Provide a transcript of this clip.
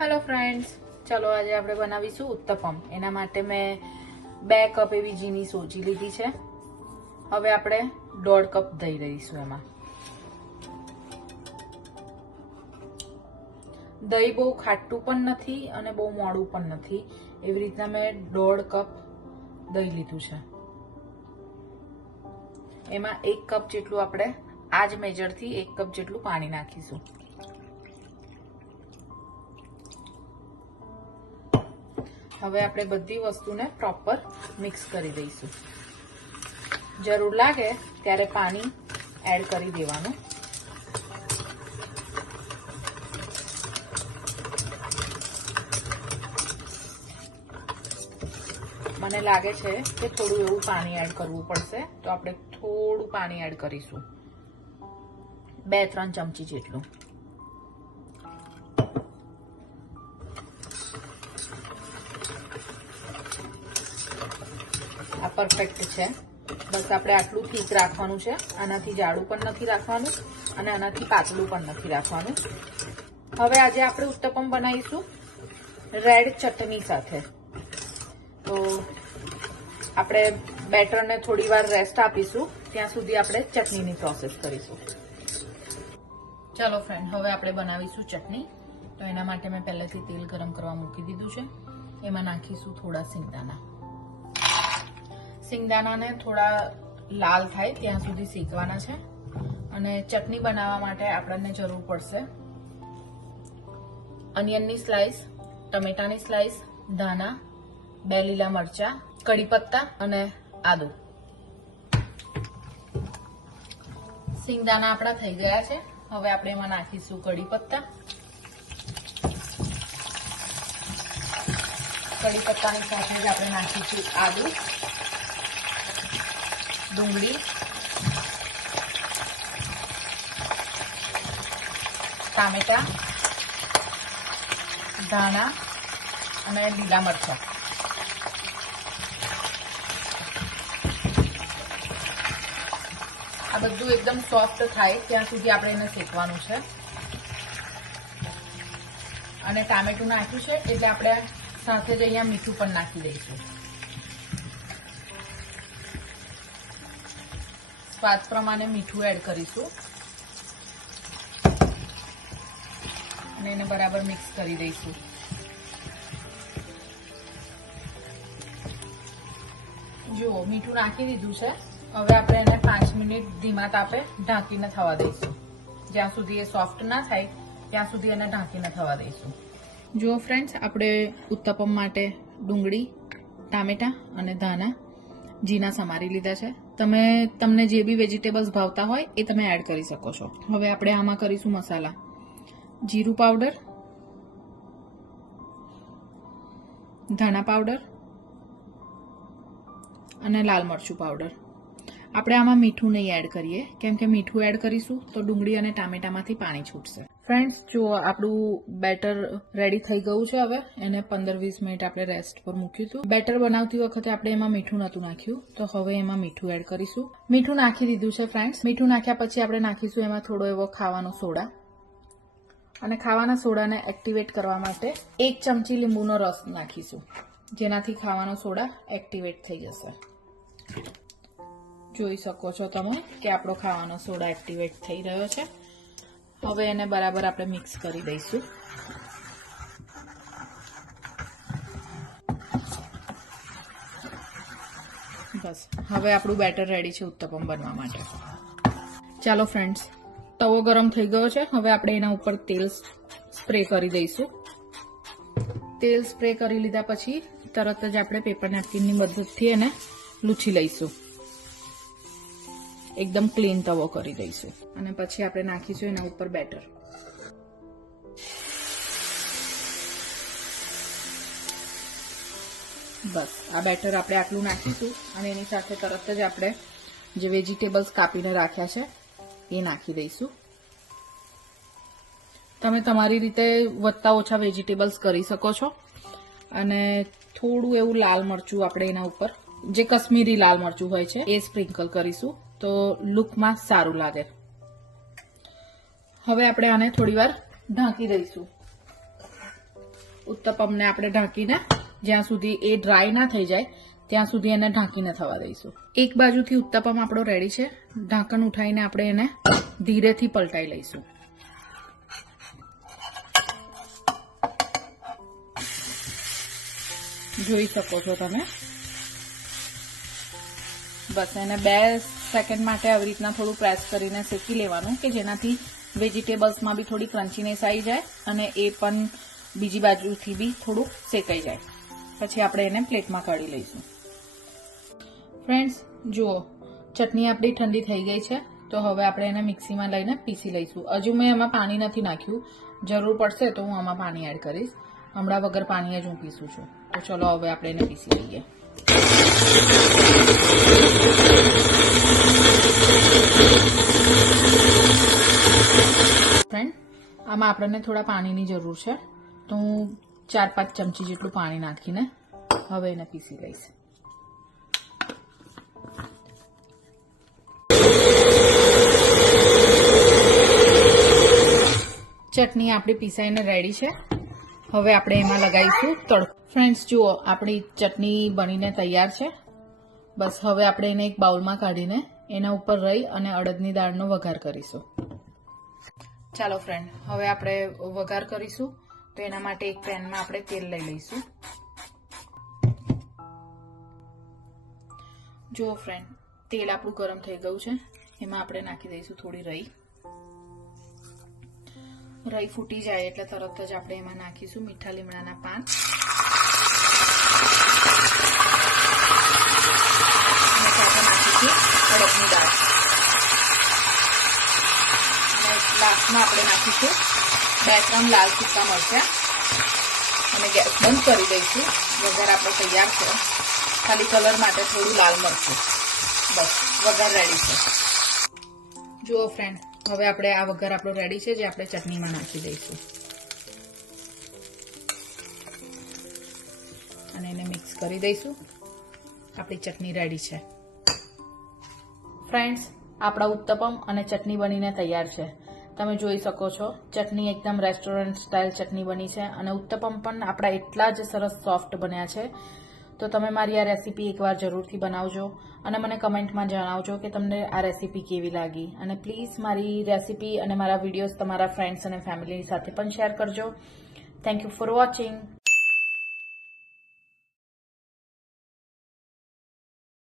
Hello friends, चलो आज આપણે બનાવીશું ઉત્તપમ। એના માટે મેં 2 કપ એવી ઝીણી સોજી લીધી છે। હવે આપણે 1.5 કપ દહીં લઈશું। એમાં દહીં બહુ ખાટું પણ નથી અને બહુ મોડું પણ નથી, એવી રીતના મેં 1.5 કપ દહીં લીધું છે। એમાં 1 કપ જેટલું આપણે આ જ મેજરથી 1 કપ જેટલું પાણી નાખીશું। હવે આપણે બધી વસ્તુને પ્રોપર મિક્સ કરી દઈશું। જરૂર લાગે ત્યારે પાણી એડ કરી દેવાનું। મને લાગે છે કે થોડું એવું પાણી એડ કરવું પડશે, તો આપણે થોડું પાણી એડ કરીશું, 2-3 ચમચી જેટલું। આ પરફેક્ટ છે। બસ આપણે આટલું ઠીક રાખવાનું છે, આનાથી જાડું પણ નથી રાખવાનું અને આનાથી પાતળું પણ નથી રાખવાનું। હવે આજે આપણે ઉત્તપમ બનાવીશું રેડ ચટણી સાથે। તો આપણે બેટરને થોડી વાર રેસ્ટ આપીશું, ત્યાં સુધી આપણે ચટણીની પ્રોસેસ કરીશું। ચાલો ફ્રેન્ડ, હવે આપણે બનાવીશું ચટણી। તો એના માટે મેં પહેલેથી તેલ ગરમ કરવા મૂકી દીધું છે। એમાં નાખીશું થોડા સિંગદાણા। સિંગદાણાને થોડા લાલ થાય ત્યાં સુધી શેકવાના છે। અને ચટણી બનાવવા માટે આપણને જરૂર પડશે અનિયનની સ્લાઇસ, ટમેટાની સ્લાઇસ, ધાણા, 2 લીલા મરચા, કડી પત્તા અને આદુ। સિંગદાણા આપણા થઈ ગયા છે। હવે આપણે એમાં નાખીશું કડી પત્તા। કડી પત્તાની સાથે જ આપણે નાખીશું આદુ, ડુંગળી, ટામેટા, ધાણા અને લીલા મરચાં। આ બધું એકદમ સોફ્ટ થાય ત્યાં સુધી આપણે એને શેકવાનું છે। અને ટામેટું નાખ્યું છે એટલે આપણે સાથે જ અહીંયા મીઠું પણ નાખી દઈશું। સ્વાદ પ્રમાણે મીઠું એડ કરીશું અને એને બરાબર મિક્સ કરી દઈશું। જુઓ, મીઠું નાખી દીધું છે। હવે આપણે એને 5 મિનિટ ધીમા તાપે ઢાંકીને થવા દઈશું। જ્યાં સુધી એ સોફ્ટ ના થાય ત્યાં સુધી એને ઢાંકીને થવા દઈશું। જુઓ ફ્રેન્ડ્સ, આપણે ઉત્તપમ માટે ડુંગળી, ટામેટા અને ધાણા ઝીણા સમારી લીધા છે। તમને જે બી વેજીટેબલ્સ ભાવતા હોય એ તમે એડ કરી શકો છો। હવે આપણે આમાં કરીશું મસાલા। જીરું પાવડર, ધાણા પાવડર અને લાલ મરચું પાવડર। આપણે આમાં મીઠું નહીં એડ કરીએ, કેમ કે મીઠું એડ કરીશું તો ડુંગળી અને ટામેટામાંથી પાણી છૂટશે। ફ્રેન્ડ્સ, જો આપણું બેટર રેડી થઈ ગયું છે। હવે એને 15-20 મિનિટ આપણે રેસ્ટ પર મૂક્યું હતું। બેટર બનાવતી વખતે આપણે એમાં મીઠું નહોતું નાખ્યું, તો હવે એમાં મીઠું એડ કરીશું। મીઠું નાખી દીધું છે ફ્રેન્ડ્સ। મીઠું નાખ્યા પછી આપણે નાખીશું એમાં થોડો એવો ખાવાનો સોડા। અને ખાવાના સોડાને એક્ટિવેટ કરવા માટે 1 ચમચી લીંબુનો રસ નાખીશું, જેનાથી ખાવાનો સોડા એક્ટિવેટ થઈ જશે। જોઈ શકો છો તમે કે આપણો ખાવાનો સોડા એક્ટિવેટ થઈ રહ્યો છે। હવે એને બરાબર આપણે મિક્સ કરી દઈશું। બસ, હવે આપણું બેટર રેડી છે ઉત્તપમ બનવા માટે। ચાલો ફ્રેન્ડ્સ, તવો ગરમ થઈ ગયો છે। હવે આપણે એના ઉપર તેલ સ્પ્રે કરી દઈશું। તેલ સ્પ્રે કરી લીધા પછી તરત જ આપણે પેપર નેપકિનની મદદથી એને લૂછી લઈશું। એકદમ ક્લીન તવો કરી દઈશું અને પછી આપણે નાખીશું એના ઉપર બેટર। બસ, આ બેટર આપણે આટલું નાખીશું અને એની સાથે તરત જ આપણે જે વેજીટેબલ્સ કાપીને રાખ્યા છે એ નાખી દઈશું। તમે તમારી રીતે વધતા ઓછા વેજીટેબલ્સ કરી શકો છો। અને થોડું એવું લાલ મરચું આપણે એના ઉપર, જે કશ્મીરી લાલ મરચું હોય છે, એ સ્પ્રિંકલ કરીશું તો લુકમાં સારું લાગે। હવે આપણે આને થોડીવાર ઢાંકી દઈશું। ઉત્તપમને આપણે ઢાંકીને જ્યાં સુધી એ ડ્રાય ના થઈ જાય ત્યાં સુધી એને ઢાંકીને થવા દઈશું. એક બાજુથી ઉત્તપમ આપણો રેડી છે. ઢાંકણ ઉઠાવીને આપણે એને ધીરેથી પલટાઈ લઈશું. જોઈ શકો છો તમે. બસ એને 2 સેકન્ડ માટે આવી રીતના થોડું પ્રેસ કરીને શેકી લેવાનું કે જેનાથી વેજીટેબલ્સમાં બી થોડી ક્રન્ચીનેસ આવી જાય અને એ પણ બીજી બાજુથી બી થોડું શેકાઈ જાય. પછી આપણે એને પ્લેટમાં કાઢી લઈશું. ફ્રેન્ડ્સ જુઓ, ચટણી આપણી ઠંડી થઈ ગઈ છે. તો હવે આપણે એને મિક્સીમાં લઈને પીસી લઈશું. હજુ મેં એમાં પાણી નથી નાખ્યું. જરૂર પડશે તો હું આમાં પાણી એડ કરીશ. હમણાં વગર પાણીએ જ હું પીસું છું. તો ચલો હવે આપણે એને પીસી લઈએ. ફ્રેન્ડ, આમાં આપણને થોડા પાણીની જરૂર છે. તો હું 4-5 ચમચી જેટલું પાણી નાખીને હવે એને પીસી લઈશ. ચટણી આપણી પીસાઈને રેડી છે. હવે આપણે એમાં લગાવીશું તડકો. ફ્રેન્ડ્સ જુઓ, આપણી ચટણી બનીને તૈયાર છે. બસ હવે આપણે એને એક બાઉલમાં કાઢીને એના ઉપર રહી અને અડદની દાળનો વઘાર કરીશું. ચાલો ફ્રેન્ડ, હવે આપણે વઘાર કરીશું. તો એના માટે એક પેનમાં આપણે તેલ લઈ લઈશું. જુઓ ફ્રેન્ડ, તેલ આપણું ગરમ થઈ ગયું છે. એમાં આપણે નાખી દઈશું થોડી રહી. રહી ફૂટી જાય એટલે તરત જ આપણે એમાં નાખીશું મીઠા લીમડાના પાન. અને સાથે નાખીશું અડદની દાળ. અને લાસ્ટમાં આપણે નાખીશું 2-3 લાલ સૂકા મરચાં અને ગેસ બંધ કરી દઈશું. વઘાર આપણો તૈયાર છે. ખાલી કલર માટે થોડું લાલ મરચું. બસ વઘાર રેડી છે. જુઓ ફ્રેન્ડ, હવે આપણે આ વઘાર આપણો રેડી છે જે આપણે ચટણીમાં નાખી દઈશું અને એને મિક્સ કરી દઈશું. આપણી ચટણી રેડી છે. ફ્રેન્ડ્સ, આપણા ઉત્તપમ અને ચટણી બનીને તૈયાર છે. તમે જોઈ શકો છો, ચટણી એકદમ રેસ્ટોરન્ટ સ્ટાઇલ ચટણી બની છે અને ઉત્તપમ પણ આપણા એટલા જ સરસ સોફ્ટ બન્યા છે. તો તમે મારી આ રેસીપી એકવાર જરૂરથી બનાવજો અને મને કમેન્ટમાં જણાવજો કે તમને આ રેસીપી કેવી લાગી. અને પ્લીઝ મારી રેસીપી અને મારા વિડીયોઝ તમારા ફ્રેન્ડ્સ અને ફેમિલી સાથે પણ શેર કરજો. Thank you for watching.